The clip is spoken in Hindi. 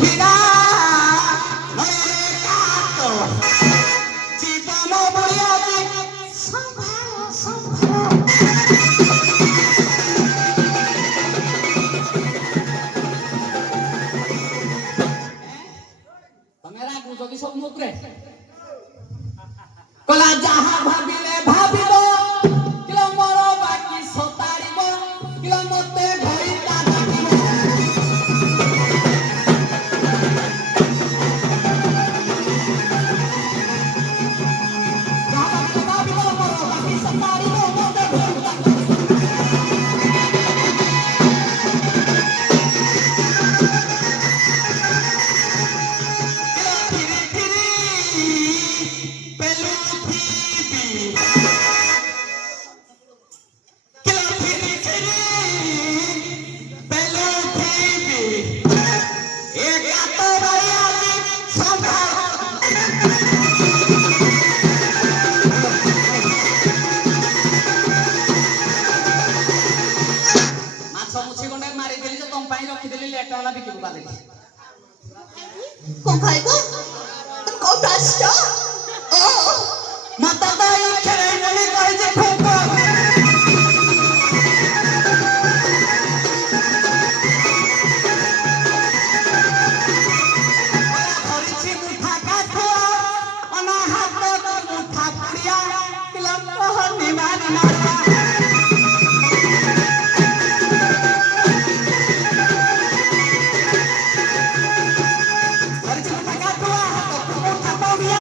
भिड़ा जीवन बुढ़िया संभालो संभालो मेरा गुजो सब मुकरे कला जहा भाबिले भाबिलो किलो मोरो बाकी सतारिबो किलो मते घरी ताकिबो जहा भाबिलो मोरो बाकी सतारिबो मते घरी Kung kaya kau prasta, oh, mata tayo kaya muli tayo sa kuko. Horichi mutha kato, anahat mutha puriya, kilam pohon di mana mana.